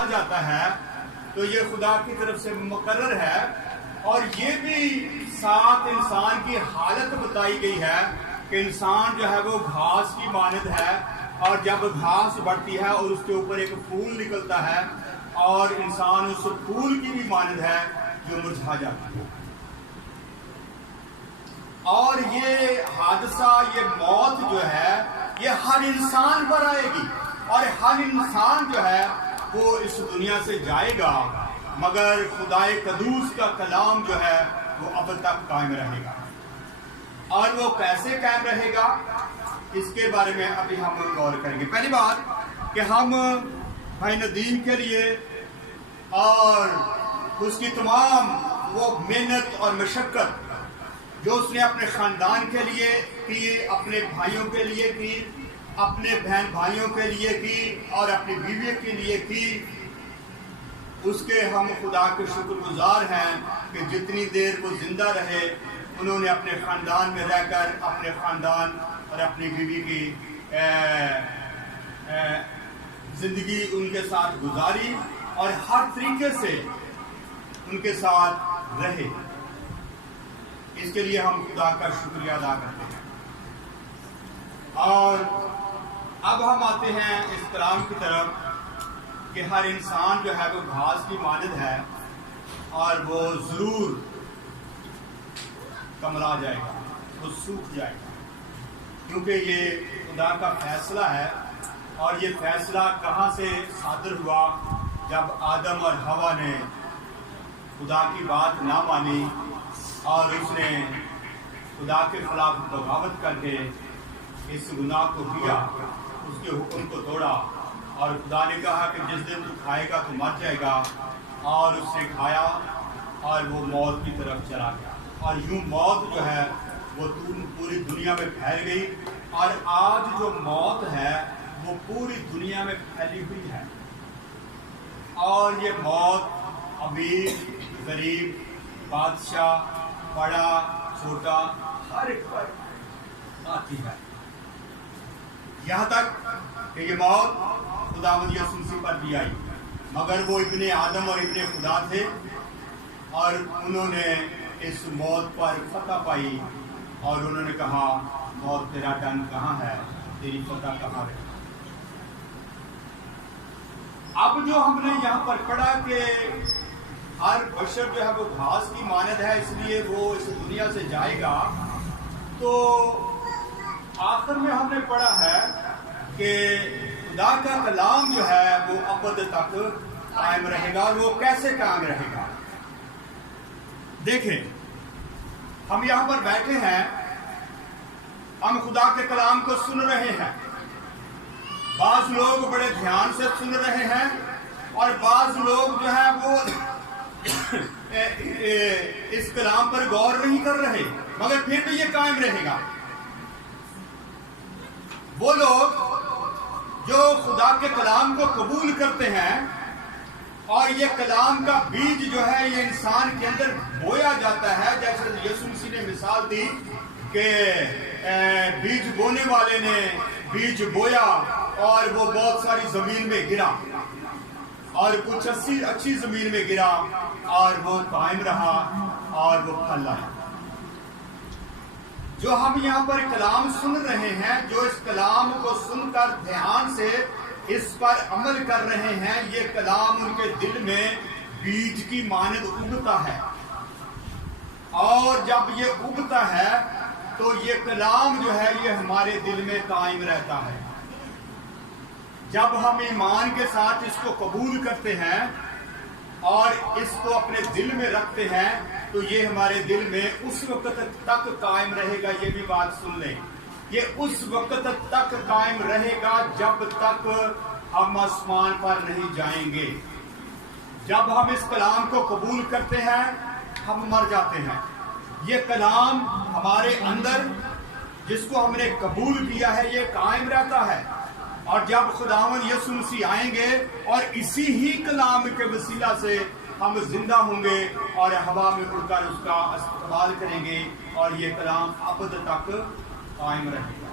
جاتا ہے تو یہ خدا کی طرف سے مقرر ہے، اور یہ بھی ساتھ انسان کی حالت بتائی گئی ہے کہ انسان جو ہے وہ گھاس کی مانند ہے، اور جب گھاس بڑھتی ہے اور اس کے اوپر ایک پھول نکلتا ہے، اور انسان اس پھول کی بھی مانند ہے جو مرجھا جاتا ہے۔ اور یہ حادثہ، یہ موت جو ہے یہ ہر انسان پر آئے گی، اور ہر انسان جو ہے وہ اس دنیا سے جائے گا، مگر خدائے قدوس کا کلام جو ہے وہ اب تک قائم رہے گا۔ اور وہ کیسے قائم رہے گا اس کے بارے میں ابھی ہم غور کریں گے۔ پہلی بات کہ ہم بھائی ندیم کے لیے اور اس کی تمام وہ محنت اور مشقت جو اس نے اپنے خاندان کے لیے کی، اپنے بھائیوں کے لیے کی، اپنے بہن بھائیوں کے لیے کی، اور اپنی بیوی کے لیے کی، اس کے ہم خدا کے شکر گزار ہیں کہ جتنی دیر وہ زندہ رہے انہوں نے اپنے خاندان میں رہ کر اپنے خاندان اور اپنی بیوی کی زندگی ان کے ساتھ گزاری، اور ہر طریقے سے ان کے ساتھ رہے۔ اس کے لیے ہم خدا کا شکریہ ادا کرتے ہیں۔ اور اب ہم آتے ہیں اس کلام کی طرف کہ ہر انسان جو ہے وہ گھاس کی مانند ہے، اور وہ ضرور کملا جائے گا، وہ سوکھ جائے گا، کیونکہ یہ خدا کا فیصلہ ہے۔ اور یہ فیصلہ کہاں سے صادر ہوا؟ جب آدم اور حوا نے خدا کی بات نہ مانی، اور اس نے خدا کے خلاف بغاوت کر کے اس گناہ کو کیا، اس کے حکم کو توڑا، اور خدا نے کہا کہ جس دن تو کھائے گا تو مر جائے گا، اور اس نے کھایا اور وہ موت کی طرف چلا گیا، اور یوں موت جو ہے وہ پوری دنیا میں پھیل گئی، اور آج جو موت ہے وہ پوری دنیا میں پھیلی ہوئی ہے۔ اور یہ موت امیر، غریب، بادشاہ، بڑا، چھوٹا، ہر ایک پر آتی ہے، یہاں تک کہ یہ موت خداوند یسوع مسیح پر بھی آئی، مگر وہ ابن آدم اور ابن خدا تھے، اور انہوں نے اس موت پر فتح پائی، اور انہوں نے کہا موت تیرا ڈن کہاں ہے، تیری فتح کہاں ہے۔ اب جو ہم نے یہاں پر پڑھا کہ ہر بشر جو ہے وہ گھاس کی مانند ہے، اس لیے وہ اس دنیا سے جائے گا، تو آخر میں ہم نے پڑھا ہے کہ خدا کا کلام جو ہے وہ ابد تک قائم رہے گا، اور وہ کیسے قائم رہے گا؟ دیکھیں، ہم یہاں پر بیٹھے ہیں، ہم خدا کے کلام کو سن رہے ہیں، بعض لوگ بڑے دھیان سے سن رہے ہیں، اور بعض لوگ جو ہے وہ اس کلام پر غور نہیں کر رہے، مگر پھر بھی یہ قائم رہے گا۔ وہ لوگ جو خدا کے کلام کو قبول کرتے ہیں، اور یہ کلام کا بیج جو ہے یہ انسان کے اندر بویا جاتا ہے، جیسے یسوع مسیح نے مثال دی کہ بیج بونے والے نے بیج بویا، اور وہ بہت ساری زمین میں گرا، اور کچھ اچھی زمین میں گرا، اور وہ قائم رہا، اور وہ پھل لایا۔ جو ہم یہاں پر کلام سن رہے ہیں، جو اس کلام کو سن کر دھیان سے اس پر عمل کر رہے ہیں، یہ کلام ان کے دل میں بیج کی مانند اگتا ہے، اور جب یہ اگتا ہے تو یہ کلام جو ہے یہ ہمارے دل میں قائم رہتا ہے۔ جب ہم ایمان کے ساتھ اس کو قبول کرتے ہیں اور اس کو اپنے دل میں رکھتے ہیں، تو یہ ہمارے دل میں اس وقت تک قائم رہے گا۔ یہ بھی بات سن لیں، یہ اس وقت تک قائم رہے گا جب تک ہم آسمان پر نہیں جائیں گے۔ جب ہم اس کلام کو قبول کرتے ہیں ہم مر جاتے ہیں، یہ کلام ہمارے اندر جس کو ہم نے قبول کیا ہے یہ قائم رہتا ہے، اور جب خداوند یسوع مسیح آئیں گے اور اسی ہی کلام کے وسیلہ سے ہم زندہ ہوں گے اور ہوا میں اڑ کر اس کا استقبال کریں گے، اور یہ کلام ابد تک قائم رہے گا۔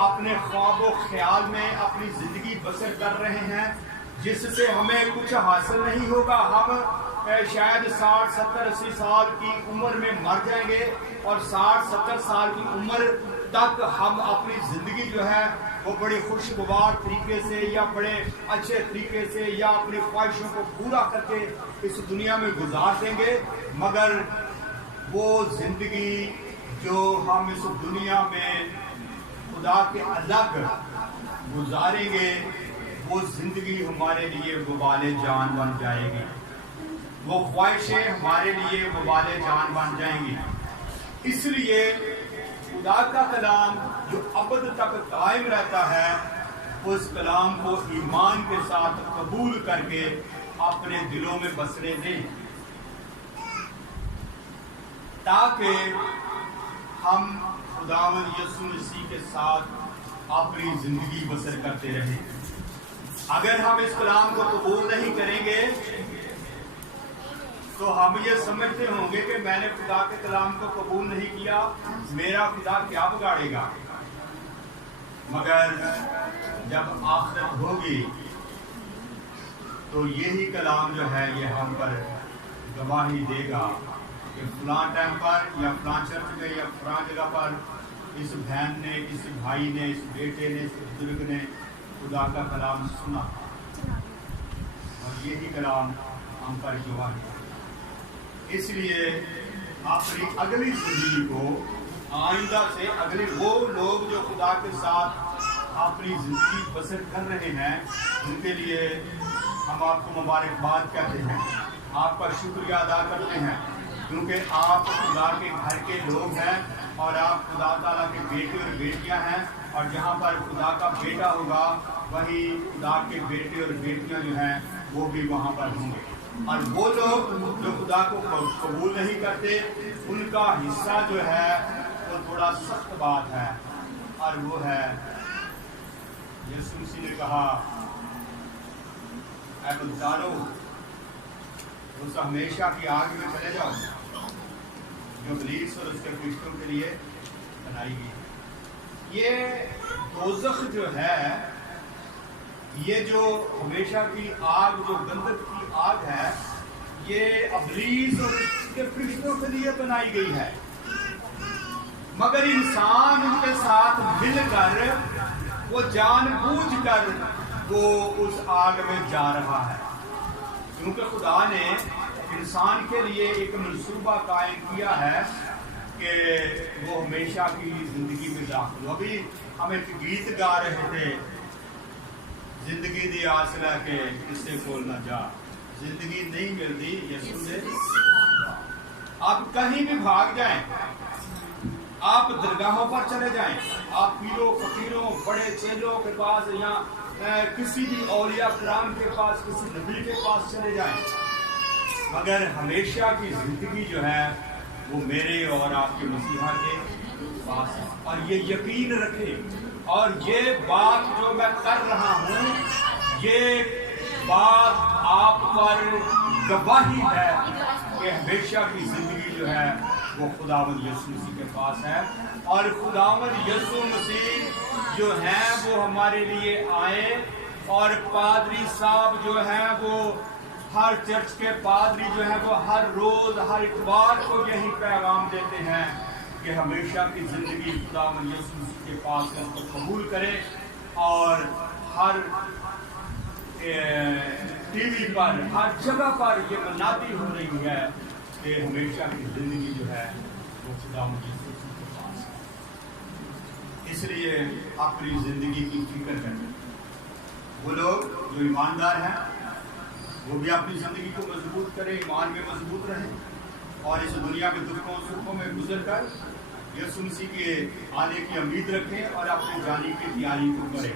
اپنے خواب و خیال میں اپنی زندگی بسر کر رہے ہیں جس سے ہمیں کچھ حاصل نہیں ہوگا. ہم شاید 60 70 80 سال کی عمر میں مر جائیں گے اور 60 70 سال کی عمر تک ہم اپنی زندگی جو ہے وہ بڑے خوشگوار طریقے سے یا بڑے اچھے طریقے سے یا اپنی خواہشوں کو پورا کر کے اس دنیا میں گزار دیں گے. مگر وہ زندگی جو ہم اس دنیا میں خدا کے الگ گزاریں گے وہ زندگی ہمارے لیے وبال جان بن جائے گی. وہ خواہشیں ہمارے لیے وبال جان بن جائیں گی. اس لیے خدا کا کلام جو ابد تک قائم رہتا ہے اس کلام کو ایمان کے ساتھ قبول کر کے اپنے دلوں میں بسنے دیں تاکہ ہم خداوند یسوع مسیح کے ساتھ اپنی زندگی بسر کرتے رہیں. اگر ہم اس کلام کو قبول نہیں کریں گے تو ہم یہ سمجھتے ہوں گے کہ میں نے خدا کے کلام کو قبول نہیں کیا, میرا خدا کیا بگاڑے گا. مگر جب آخرت ہوگی تو یہی کلام جو ہے یہ ہم پر گواہی دے گا کہ فلاں ٹائم پر یا فلاں چرچ میں یا فلاں جگہ پر اس بہن نے, اس بھائی نے, اس بیٹے نے, اس بزرگ نے خدا کا کلام سنا اور یہی کلام ہم پر گواہی ہے. اس لیے اپنی اگلی زندگی کو آئندہ سے اگلے وہ لوگ جو خدا کے ساتھ اپنی زندگی بسر کر رہے ہیں ان کے لیے ہم آپ کو مبارکباد کہتے ہیں, آپ کا شکریہ ادا کرتے ہیں کیونکہ آپ خدا کے گھر کے لوگ ہیں اور آپ خدا تعالیٰ کے بیٹے اور بیٹیاں ہیں, اور جہاں پر خدا کا بیٹا ہوگا وہی خدا کے بیٹے اور بیٹیاں جو ہیں وہ بھی وہاں پر ہوں گے. اور وہ لوگ جو خدا کو قبول نہیں کرتے ان کا حصہ جو ہے وہ تھوڑا سخت بات ہے, اور وہ ہے یسوع مسیح نے کہا اے بدکارو اس ہمیشہ کی آگ میں چلے جاؤ جو ابلیس اور اس کے فرشتوں کے لیے بنائی گئی. یہ دوزخ جو ہے یہ جو ہمیشہ کی آگ جو گندک کی آگ ہے یہ ابلیس اور اس کے فرشتوں کے لیے بنائی گئی ہے. مگر انسان ان کے ساتھ مل کر وہ جان بوجھ کر وہ اس آگ میں جا رہا ہے کیونکہ خدا نے انسان کے لیے ایک منصوبہ قائم کیا ہے کہ وہ ہمیشہ کی زندگی میں داخل ہو. ابھی ہم ایک گیت گا رہے تھے, زندگی دی آسرا کے کسے کول نہ جا, زندگی نہیں ملتی یسوع سے. آپ کہیں بھی بھاگ جائیں, آپ درگاہوں پر چلے جائیں, آپ پیروں فقیروں بڑے چیلوں کے پاس یا کسی بھی اولیاء کرام کے پاس کسی نبی کے پاس چلے جائیں, مگر ہمیشہ کی زندگی جو ہے وہ میرے اور آپ کے مسیحا کے پاس ہے. اور یہ یقین رکھیں اور یہ بات جو میں کر رہا ہوں یہ بات آپ پر گواہی ہے کہ ہمیشہ کی زندگی جو ہے وہ خداوند یسوع مسیح کے پاس ہے. اور خداوند یسوع مسیح جو ہیں وہ ہمارے لیے آئے, اور پادری صاحب جو ہیں وہ ہر چرچ کے پادری جو ہیں وہ ہر روز ہر اتوار کو یہی پیغام دیتے ہیں کہ ہمیشہ کی زندگی خداوند یسوع مسیح کے پاس ہے, اس کو قبول کرے. اور ہر ٹی وی پر ہر جگہ پر یہ منادی ہو رہی ہے کہ ہمیشہ کی زندگی جو ہے وہ خداوند یسوع مسیح کے پاس ہے. اس لیے اپنی زندگی کی فکر کریں. وہ لوگ جو ایماندار ہیں وہ بھی اپنی زندگی کو مضبوط کریں, ایمان میں مضبوط رہیں اور اس دنیا کے دکھوں سکھوں میں گزر کر یسوع مسیح کے آنے کی امید رکھیں اور اپنے جانے کی تیاری کو کریں.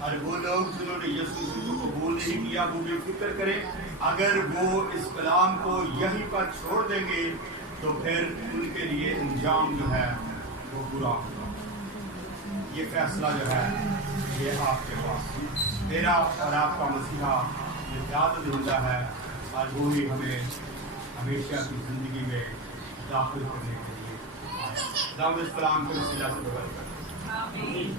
اور وہ لوگ جنہوں نے یسوع مسیح کو قبول نہیں کیا وہ بھی فکر کریں, اگر وہ اس کلام کو یہیں پر چھوڑ دیں گے تو پھر ان کے لیے انجام جو ہے وہ برا ہوگا. یہ فیصلہ جو ہے یہ آپ کے پاس, میرا اور آپ کا مسیحا یاد دہندہ ہے, اور وہی ہمیں ہمیشہ کی زندگی میں داخل کرنے کے لیے دعوت اس کلام کو وسیلہ سے آمین